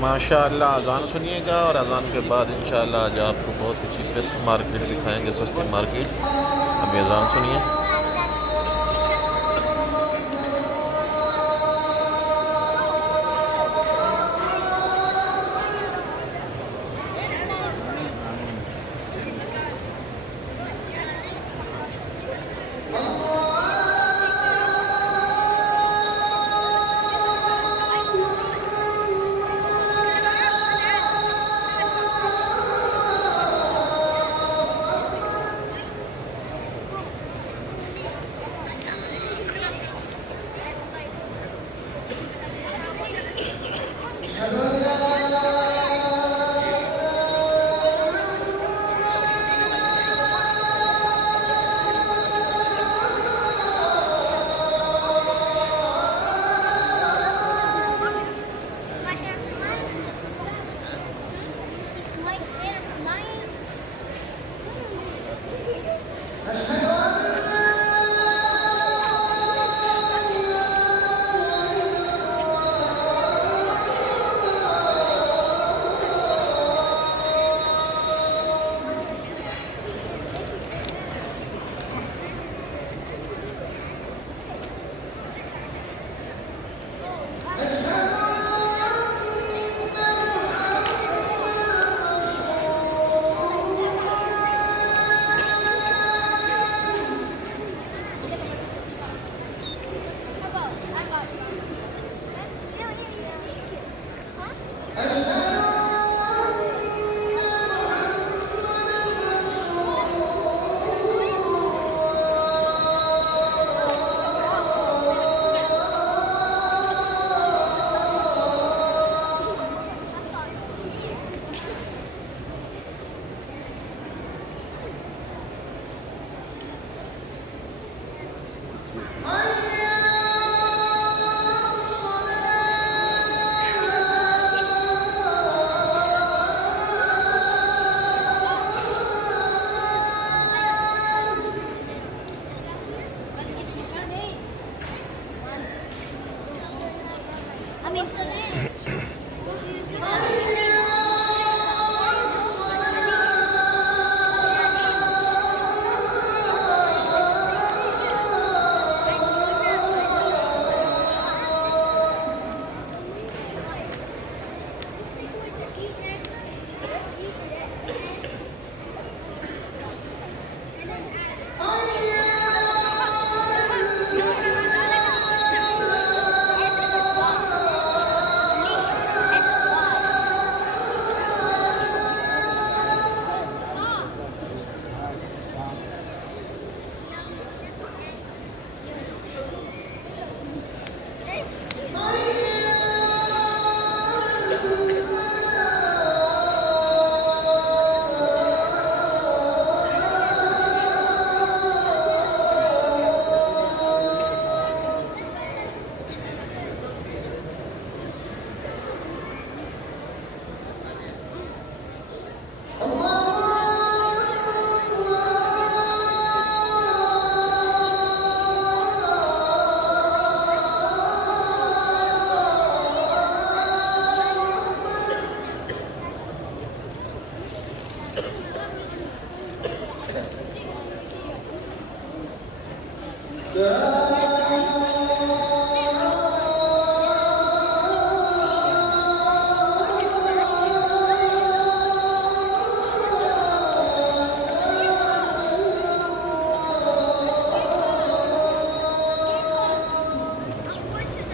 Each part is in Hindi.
माशाअल्लाह अज़ान सुनिएगा और अज़ान के बाद इंशाअल्लाह आज आपको बहुत ही चीपेस्ट मार्केट दिखाएंगे, सस्ती मार्केट। अभी अज़ान सुनिए।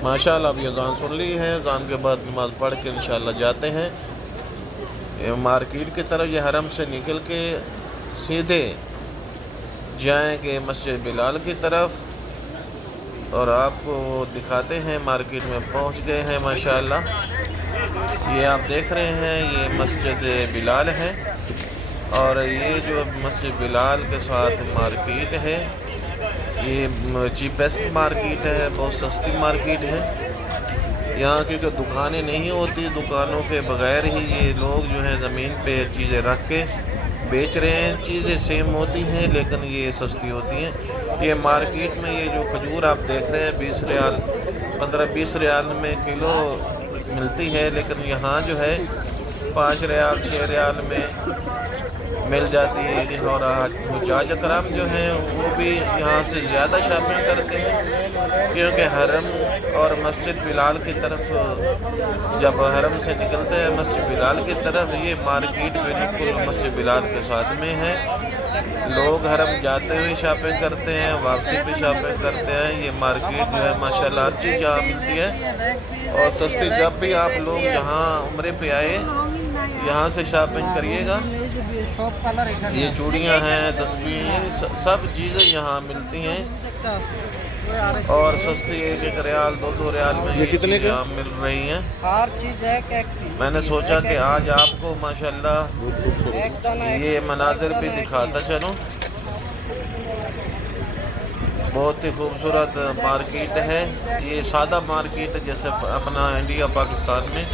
माशाअल्लाह अभी अज़ान सुन ली है। अज़ान के बाद नमाज़ पढ़ के इंशाअल्लाह जाते हैं मार्केट की तरफ। ये हरम से निकल के सीधे जाएंगे मस्जिद बिलाल की तरफ और आपको दिखाते हैं। मार्केट में पहुंच गए हैं माशाअल्लाह। ये आप देख रहे हैं ये मस्जिद बिलाल है और ये जो मस्जिद बिलाल के साथ मार्केट है ये चीपेस्ट मार्केट है, बहुत सस्ती मार्केट है। यहाँ की जो दुकानें नहीं होती, दुकानों के बगैर ही ये लोग जो है ज़मीन पे चीज़ें रख के बेच रहे हैं। चीज़ें सेम होती हैं लेकिन ये सस्ती होती हैं। ये मार्केट में ये जो खजूर आप देख रहे हैं 20 रियाल 15-20 रियाल में किलो मिलती है, लेकिन यहाँ जो है 5 रियाल 6 रियाल में मिल जाती है। और हुज्जाज अकराम जो हैं वो भी यहाँ से ज़्यादा शॉपिंग करते हैं, क्योंकि हरम और मस्जिद बिलाल की तरफ जब हरम से निकलते हैं मस्जिद बिलाल की तरफ, ये मार्केट बिल्कुल मस्जिद बिलाल के साथ में है। लोग हरम जाते हुए शॉपिंग करते हैं, वापसी पे शॉपिंग करते हैं। ये मार्केट जो है माशाल्लाह हर चीज़ यहाँ मिलती है और सस्ती। जब भी आप लोग यहाँ उम्रे पे आए यहाँ से शॉपिंग करिएगा। ये चूड़ियाँ हैं, तस्बीह, सब चीज़ें यहाँ मिलती हैं और सस्ती 1-1 रियाल 2-2 रियाल में ये कितने यहाँ मिल रही हैं। हर चीज़ है। मैंने सोचा कि आज आपको माशाल्लाह ये मनाजिर भी दिखाता चलूँ। बहुत ही खूबसूरत मार्केट है। ये सादा मार्केट जैसे अपना इंडिया पाकिस्तान में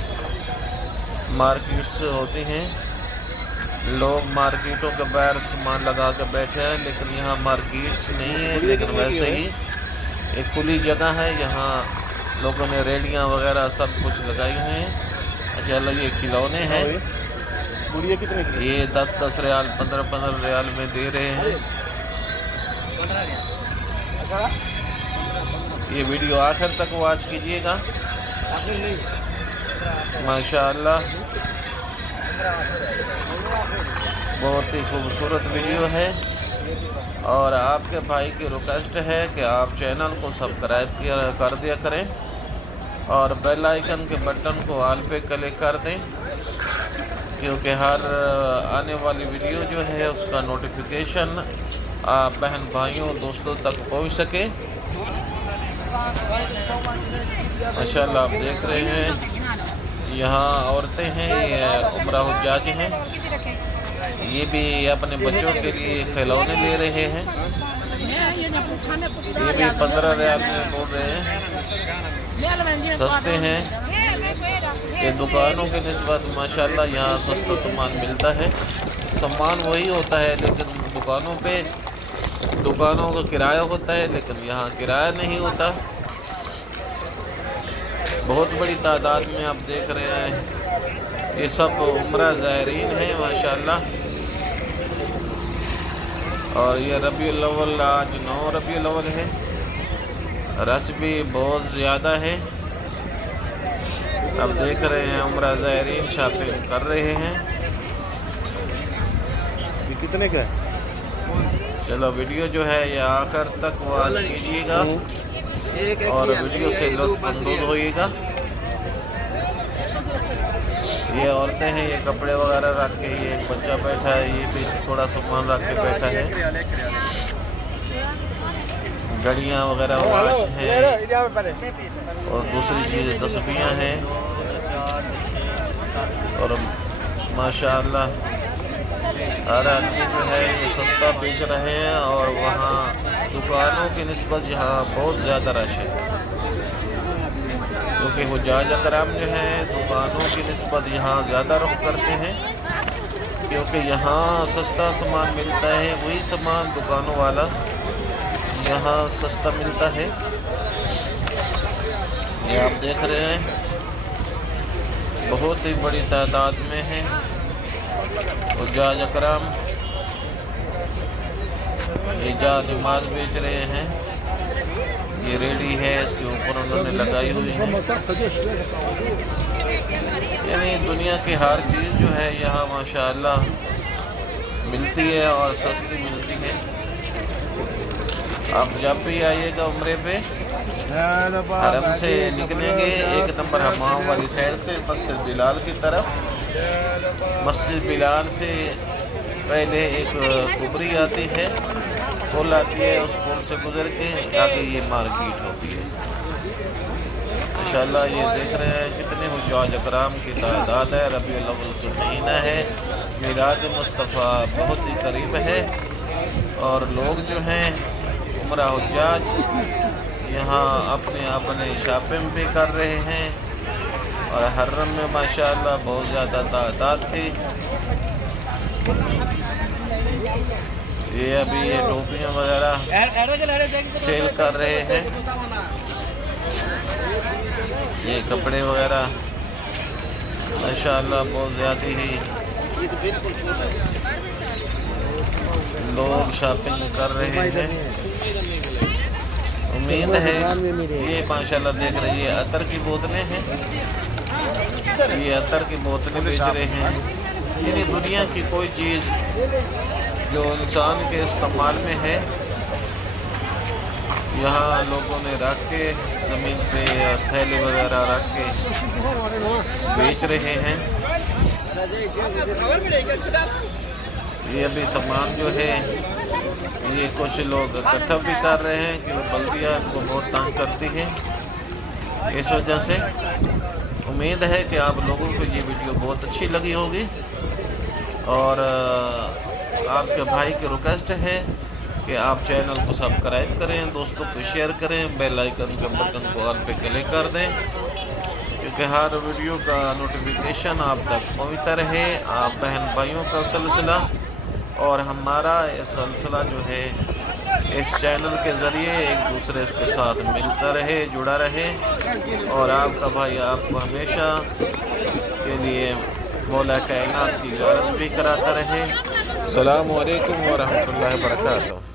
मार्केट्स होती हैं, लोग मार्केटों के बाहर सामान लगा कर बैठे हैं, लेकिन यहाँ मार्केट्स नहीं है, लेकिन वैसे ही एक खुली जगह है। यहाँ लोगों ने रेडियाँ वगैरह सब कुछ लगाई हुई हैं। माशाल्लाह ये खिलौने हैं, ये 10-10 रियाल 15-15 रियाल में दे रहे हैं। ये वीडियो आखिर तक वॉच कीजिएगा। माशाल्लाह बहुत ही खूबसूरत वीडियो है और आपके भाई की रिक्वेस्ट है कि आप चैनल को सब्सक्राइब कर दिया करें और बेल आइकन के बटन को ऑल पे क्लिक कर दें, क्योंकि हर आने वाली वीडियो जो है उसका नोटिफिकेशन आप बहन भाइयों दोस्तों तक पहुंच सके। माशाल्लाह आप देख रहे हैं यहाँ औरतें हैं, ये उम्रा हुज्जाज हैं, ये भी अपने बच्चों के लिए खिलौने ले रहे हैं। ये भी 15 रियाल में बोल रहे हैं, सस्ते हैं। ये दुकानों के निस्बत माशाल्लाह यहाँ सस्ता सामान मिलता है। सामान वही होता है, लेकिन दुकानों का किराया होता है, लेकिन यहाँ किराया नहीं होता। बहुत बड़ी तादाद में आप देख रहे हैं, ये सब उम्रा ज़ायरीन हैं माशाल्लाह। और ये रबीउल अव्वल, आज 9 रबीउल अव्वल है, रश भी बहुत ज़्यादा है। अब देख रहे हैं उम्रा ज़ायरीन शॉपिंग कर रहे हैं। ये कितने का है? चलो वीडियो जो है ये आखिर तक वॉच कीजिएगा और वीडियो से लुत्फ़अंदोज़ होइएगा। ये औरतें हैं, ये कपड़े वगैरह रख के, ये एक बच्चा बैठा है, ये भी थोड़ा सामान रख के बैठा है। घड़ियाँ वगैरह वॉच हैं और दूसरी चीज़ तस्बीहां हैं। और माशाअल्लाह हर आदमी जो है ये सस्ता बेच रहे हैं और वहाँ दुकानों की निस्बत यहाँ बहुत ज़्यादा रश है, क्योंकि हुज्जाज अकराम जो हैं दुकानों की निस्बत यहाँ ज़्यादा रुख करते हैं, क्योंकि यहाँ सस्ता सामान मिलता है। वही सामान दुकानों वाला यहाँ सस्ता मिलता है। ये आप देख रहे हैं बहुत ही बड़ी तादाद में है हुज्जाज अकराम। ये जा नमाज बेच रहे हैं, ये रेडी है, इसके ऊपर उन्होंने लगाई हुई है। यानी दुनिया की हर चीज़ जो है यहाँ माशाअल्लाह मिलती है और सस्ती मिलती है। आप जब भी आइएगा उम्रे पे, हरम से निकलेंगे 1 नंबर हमाम वाली साइड से मस्जिद बिलाल की तरफ, मस्जिद बिलाल से पहले एक कुबरी आती है, पुल आती है, उस पुल से गुजर के आगे ये मार्केट होती है। इंशाअल्लाह ये देख रहे हैं कितने हुज्जाज अकराम की तादाद है। रबीउल अव्वल का महीना है, मिलाद मुस्तफ़ा बहुत ही करीब है और लोग जो हैं उम्रा हुज्जाज यहाँ अपने शॉपिंग भी कर रहे हैं और हरम में माशाअल्लाह बहुत ज़्यादा तादाद थी। ये अभी ये टोपियाँ वगैरह सेल कर रहे हैं, ये कपड़े वगैरह माशाअल्लाह बहुत ज़्यादा ही लोग शॉपिंग कर रहे हैं। उम्मीद है ये माशाल्लाह देख रही है अतर की बोतलें हैं, ये अतर की बोतलें बेच रहे हैं। यानी दुनिया की कोई चीज़ जो इंसान के इस्तेमाल में है यहाँ लोगों ने रख के ज़मीन पे थैले वगैरह रख के बेच रहे हैं। ये अभी सामान जो है ये कुछ लोग इकट्ठा भी कर रहे हैं कि बल्दिया इनको बहुत तंग करती है। इस वजह से उम्मीद है कि आप लोगों को ये वीडियो बहुत अच्छी लगी होगी और आपके भाई की रिक्वेस्ट है कि आप चैनल को सब्सक्राइब करें, दोस्तों को शेयर करें, बेल आइकन के बटन को ऑल पे क्लिक कर दें क्योंकि हर वीडियो का नोटिफिकेशन आप तक पहुंचता रहे। आप बहन भाइयों का सिलसिला और हमारा ये सिलसिला जो है इस चैनल के ज़रिए एक दूसरे के साथ मिलता रहे, जुड़ा रहे और आपका भाई आपको हमेशा के लिए मौला कायनात की ज़ियारत भी कराता रहे। अस्सलामु अलैकुम व रहमतुल्लाहि व बरकातुहू।